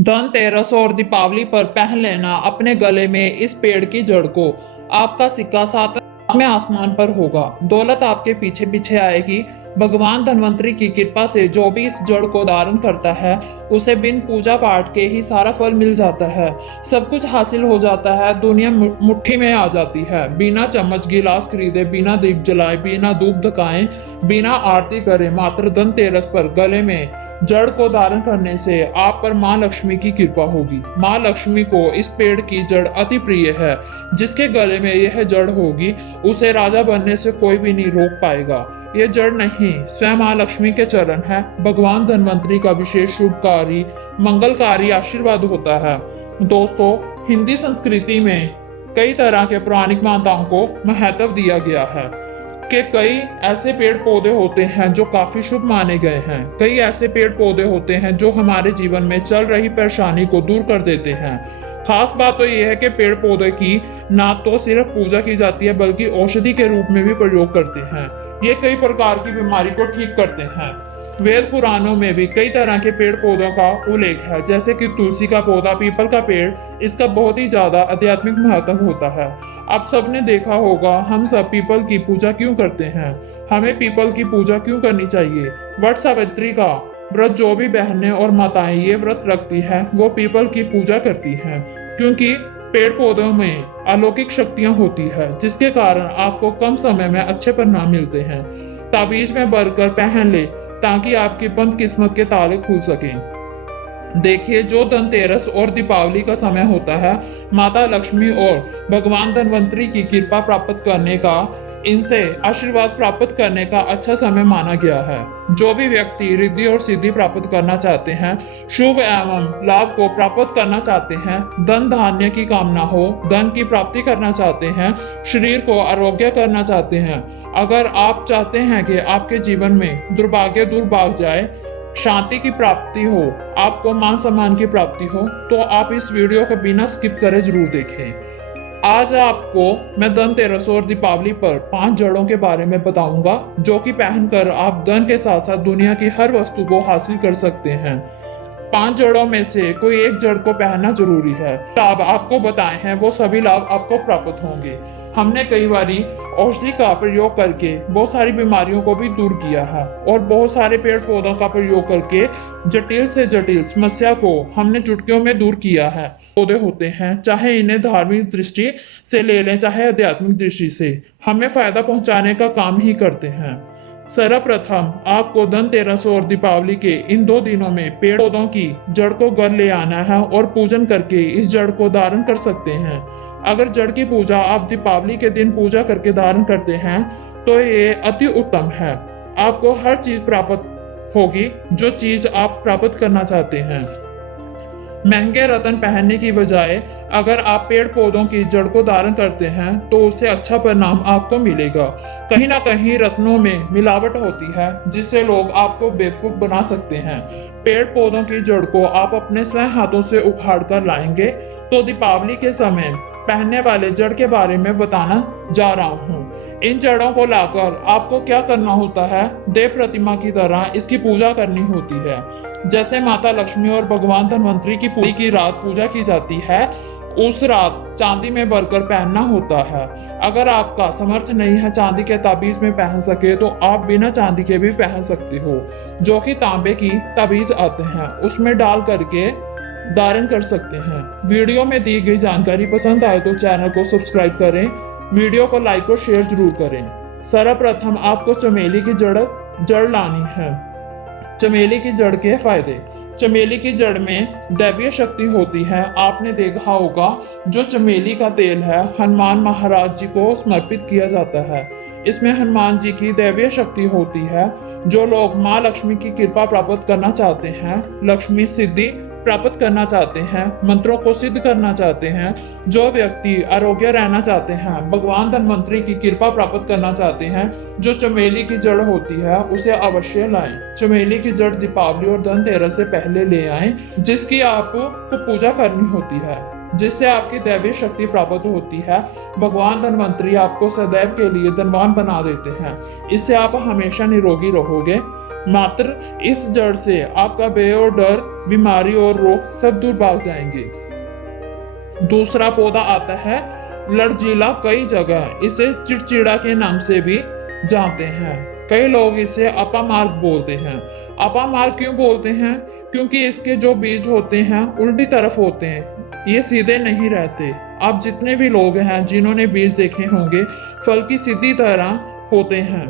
धनतेरस और दीपावली पर पहन लेना अपने गले में इस पेड़ की जड़ को। आपका सिक्का सात में आसमान पर होगा। दौलत आपके पीछे पीछे आएगी। भगवान धन्वंतरी की कृपा से जो भी इस जड़ को धारण करता है उसे बिन पूजा पाठ के ही सारा फल मिल जाता है। सब कुछ हासिल हो जाता है। दुनिया मुट्ठी में आ जाती है। बिना चम्मच गिलास खरीदे, बिना दीप जलाए, बिना धूप धकाए, बिना आरती करे, मात्र धनतेरस पर गले में जड़ को धारण करने से आप पर माँ लक्ष्मी की कृपा होगी। माँ लक्ष्मी को इस पेड़ की जड़ अति प्रिय है। जिसके गले में यह जड़ होगी उसे राजा बनने से कोई भी नहीं रोक पाएगा। ये जड़ नहीं, स्वयं माँ लक्ष्मी के चरण है। भगवान धन्वंतरी का विशेष शुभकारी मंगलकारी आशीर्वाद होता है। दोस्तों, हिंदी संस्कृति में कई तरह के पौराणिक मान्यताओं को महत्व दिया गया है कि कई ऐसे पेड़ पौधे होते हैं जो काफी शुभ माने गए हैं। कई ऐसे पेड़ पौधे होते हैं जो हमारे जीवन में चल रही परेशानी को दूर कर देते हैं। खास बात तो यह है कि पेड़ पौधे की ना तो सिर्फ पूजा की जाती है बल्कि औषधि के रूप में भी प्रयोग करते हैं। ये कई प्रकार की बीमारी को ठीक करते हैं। वेद पुराणों में भी कई तरह के पेड़ पौधों का उल्लेख है, जैसे कि तुलसी का पौधा, पीपल का पेड़। इसका बहुत ही ज्यादा आध्यात्मिक महत्व होता है। आप सबने देखा होगा, हम सब पीपल की पूजा क्यों करते हैं। हमें पीपल की पूजा क्यों करनी चाहिए। वट सावित्री का व्रत जो भी बहनें और माताएं ये व्रत रखती है वो पीपल की पूजा करती हैं, क्योंकि पेड़ पौधों में अलौकिक शक्तियां होती है जिसके कारण आपको कम समय में अच्छे परिणाम मिलते हैं। ताबीज में भरकर पहन ले ताकि आपकी बंद किस्मत के ताले खुल सकें। देखिए, जो धनतेरस और दीपावली का समय होता है, माता लक्ष्मी और भगवान धन्वंतरी की कृपा प्राप्त करने का, इनसे आशीर्वाद प्राप्त करने का अच्छा समय माना गया है। जो भी व्यक्ति रिद्धि और सिद्धि प्राप्त करना चाहते हैं, शुभ एवं लाभ को प्राप्त करना चाहते हैं, धन धान्य की कामना हो, धन की प्राप्ति करना चाहते हैं, शरीर को आरोग्य करना चाहते हैं, अगर आप चाहते हैं कि आपके जीवन में दुर्भाग्य दूर भाग जाए, शांति की प्राप्ति हो, आपको मान सम्मान की प्राप्ति हो, तो आप इस वीडियो को बिना स्किप करे जरूर देखें। आज आपको मैं धनतेरस और दीपावली पर 5 जड़ों के बारे में बताऊंगा जो कि पहनकर आप धन के साथ साथ दुनिया की हर वस्तु को हासिल कर सकते हैं। 5 जड़ों में से कोई एक जड़ को पहनना जरूरी है। लाभ आपको बताए हैं वो सभी लाभ आपको प्राप्त होंगे। हमने कई बारी औषधि का प्रयोग करके बहुत सारी बीमारियों को भी दूर किया है और बहुत सारे पेड़ पौधों का प्रयोग करके जटिल से जटिल समस्या को हमने चुटकियों में दूर किया है। पौधे होते हैं, चाहे इन्हें धार्मिक दृष्टि से ले लें चाहे आध्यात्मिक दृष्टि से, हमें फायदा पहुंचाने का काम ही करते हैं। सर्वप्रथम आपको धनतेरस और दीपावली के इन 2 दिनों में पेड़ पौधों की जड़ को घर ले आना है और पूजन करके इस जड़ को धारण कर सकते हैं। अगर जड़ की पूजा आप दीपावली के दिन पूजा करके धारण करते हैं तो ये अति उत्तम है। आपको हर चीज प्राप्त होगी जो चीज आप प्राप्त करना चाहते हैं। महंगे रत्न पहनने की बजाय अगर आप पेड़ पौधों की जड़ को धारण करते हैं तो उससे अच्छा परिणाम आपको मिलेगा। कहीं ना कहीं रत्नों में मिलावट होती है जिससे लोग आपको बेवकूफ बना सकते हैं। पेड़ पौधों की जड़ को आप अपने स्वयं हाथों से उखाड़ कर लाएंगे तो दीपावली के समय पहनने वाले जड़ के बारे में बताना जा रहा हूँ। इन जड़ों को लाकर आपको क्या करना होता है, देव प्रतिमा की तरह इसकी पूजा करनी होती है। जैसे माता लक्ष्मी और भगवान धन्वंतरी की पूजा की रात पूजा की जाती है, उस रात चांदी में भरकर पहनना होता है। अगर आपका समर्थ नहीं है चांदी के ताबीज में पहन सके तो आप बिना चांदी के भी पहन सकते हो, जो कि तांबे की ताबीज आते हैं, उसमें डाल करके धारण कर सकते हैं। वीडियो में दी गई जानकारी पसंद आए तो चैनल को सब्सक्राइब करें, वीडियो को लाइक और शेयर जरूर करें। सर्वप्रथम आपको चमेली की जड़ लानी है। चमेली की जड़ के फायदे। चमेली की जड़ में दैवीय शक्ति होती है। आपने देखा होगा जो चमेली का तेल है हनुमान महाराज जी को समर्पित किया जाता है। इसमें हनुमान जी की दैवीय शक्ति होती है। जो लोग माँ लक्ष्मी की कृपा प्राप्त करना चाहते हैं, लक्ष्मी सिद्धि प्राप्त करना चाहते हैं, मंत्रों को सिद्ध करना चाहते हैं, जो व्यक्ति आरोग्य रहना चाहते हैं, भगवान धन्वंतरी की कृपा प्राप्त करना चाहते हैं, जो चमेली की जड़ होती है उसे अवश्य लाएं। चमेली की जड़ दीपावली और धनतेरस से पहले ले आएं, जिसकी आपको पूजा करनी होती है, जिससे आपकी दैवीय शक्ति प्राप्त होती है। भगवान धन्वंतरी आपको सदैव के लिए धनवान बना देते हैं। इससे आप हमेशा निरोगी रहोगे। मात्र इस जड़ से आपका भय और डर, बीमारी और रोग सब दूर भाग जाएंगे। दूसरा पौधा आता है लड़जीला, कई जगह इसे चिड़चिड़ा के नाम से भी जानते हैं। कई लोग इसे अपामार्ग बोलते हैं। अपामार्ग क्यों बोलते हैं? क्योंकि इसके जो बीज होते हैं उल्टी तरफ होते हैं, ये सीधे नहीं रहते। आप जितने भी लोग हैं जिन्होंने बीज देखे होंगे, फल की सीधी तरह होते हैं,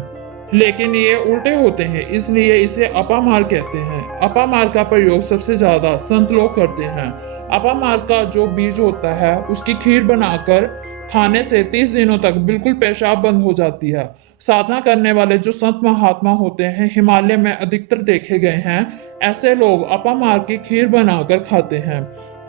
लेकिन ये उल्टे होते हैं, इसलिए इसे अपामार्ग कहते हैं। अपामार्ग का प्रयोग सबसे ज्यादा संत लोग करते हैं। अपामार्ग का जो बीज होता है उसकी खीर बनाकर खाने से 30 दिनों तक बिल्कुल पेशाब बंद हो जाती है। साधना करने वाले जो संत महात्मा होते हैं हिमालय में अधिकतर देखे गए हैं, ऐसे लोग अपामार्ग की खीर बनाकर खाते हैं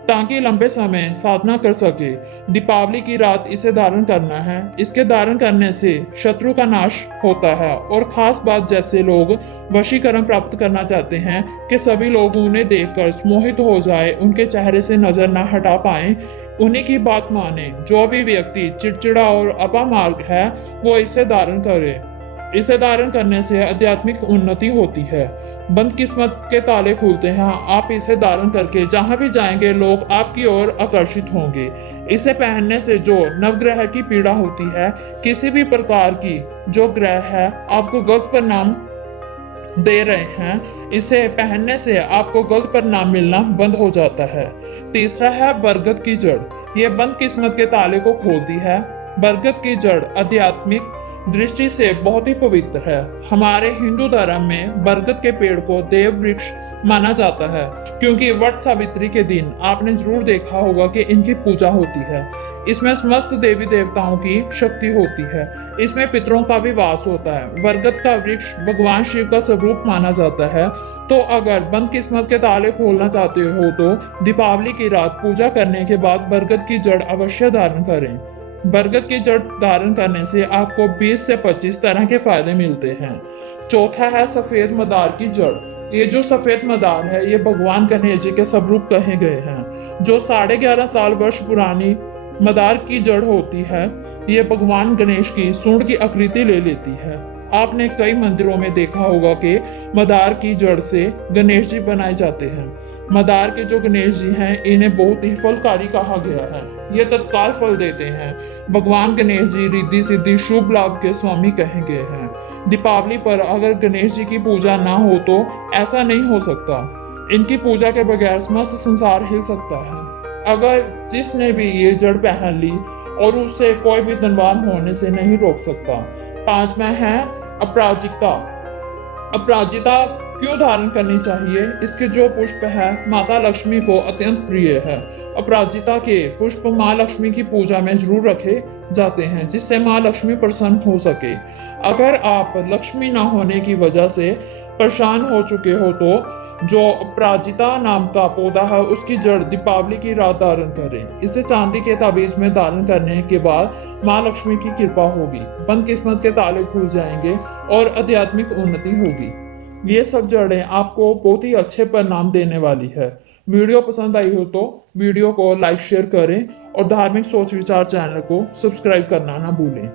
ताकि लंबे समय साधना कर सके। दीपावली की रात इसे धारण करना है। इसके धारण करने से शत्रु का नाश होता है। और खास बात, जैसे लोग वशीकरण प्राप्त करना चाहते हैं कि सभी लोग उन्हें देखकर मोहित हो जाए, उनके चेहरे से नजर न हटा पाए, उन्हीं की बात माने। जो भी व्यक्ति चिड़चिड़ा और अपामार्ग है वो इसे धारण करे। इसे धारण करने से आध्यात्मिक उन्नति होती है, बंद किस्मत के ताले खुलते हैं। आप इसे धारण करके जहां भी जाएंगे लोग आपकी ओर आकर्षित होंगे। इसे पहनने से जो नवग्रह की पीड़ा होती है, किसी भी प्रकार की जो ग्रह है आपको गलत परिणाम दे रहे हैं, इसे पहनने से आपको गलत परिणाम मिलना बंद हो जाता है। तीसरा है बरगद की जड़। यह बंद किस्मत के ताले को खोलती है। बरगद की जड़ आध्यात्मिक दृष्टि से बहुत ही पवित्र है। हमारे हिंदू धर्म में बरगद के पेड़ को देव वृक्ष माना जाता है, क्योंकि वट सावित्री के दिन आपने जरूर देखा होगा कि इनकी पूजा होती है। इसमें समस्त देवी देवताओं की शक्ति होती है। इसमें पितरों का भी वास होता है। बरगद का वृक्ष भगवान शिव का स्वरूप माना जाता है। तो अगर बंद किस्मत के ताले खोलना चाहते हो तो दीपावली की रात पूजा करने के बाद बरगद की जड़ अवश्य धारण करें। बरगद की जड़ धारण करने से आपको 20 से 25 तरह के फायदे मिलते हैं। चौथा है सफेद मदार की जड़। ये जो सफेद मदार है ये भगवान गणेश जी के स्वरूप कहे गए हैं। जो 11.5 साल वर्ष पुरानी मदार की जड़ होती है, ये भगवान गणेश की सूंड की आकृति ले लेती है। आपने कई मंदिरों में देखा होगा कि मदार की जड़ से गणेश जी बनाए जाते हैं। मदार के जो गणेश जी हैं इन्हें बहुत ही फलकारी कहा गया है। ये तत्काल फल देते हैं। भगवान गणेश जी रिद्धि सिद्धि शुभ लाभ के स्वामी कहे गए हैं। दीपावली पर अगर गणेश जी की पूजा ना हो तो ऐसा नहीं हो सकता। इनकी पूजा के बगैर समस्त संसार हिल सकता है। अगर जिसने भी ये जड़ पहन ली और उसे कोई भी धनवान होने से नहीं रोक सकता। पांचवा है अपराजिता। अपराजिता क्यों धारण करनी चाहिए? इसके जो पुष्प है माता लक्ष्मी को अत्यंत प्रिय है। अपराजिता के पुष्प माँ लक्ष्मी की पूजा में जरूर रखे जाते हैं, जिससे माँ लक्ष्मी प्रसन्न हो सके। अगर आप लक्ष्मी न होने की वजह से परेशान हो चुके हो तो जो अपराजिता नाम का पौधा है उसकी जड़ दीपावली की रात धारण करें। इसे चांदी के ताबीज में धारण करने के बाद माँ लक्ष्मी की कृपा होगी, बंद किस्मत के ताले खुल जाएंगे और आध्यात्मिक उन्नति होगी। ये सब जड़ें आपको बहुत ही अच्छे परिणाम देने वाली है। वीडियो पसंद आई हो तो वीडियो को लाइक शेयर करें और धार्मिक सोच विचार चैनल को सब्सक्राइब करना ना भूलें।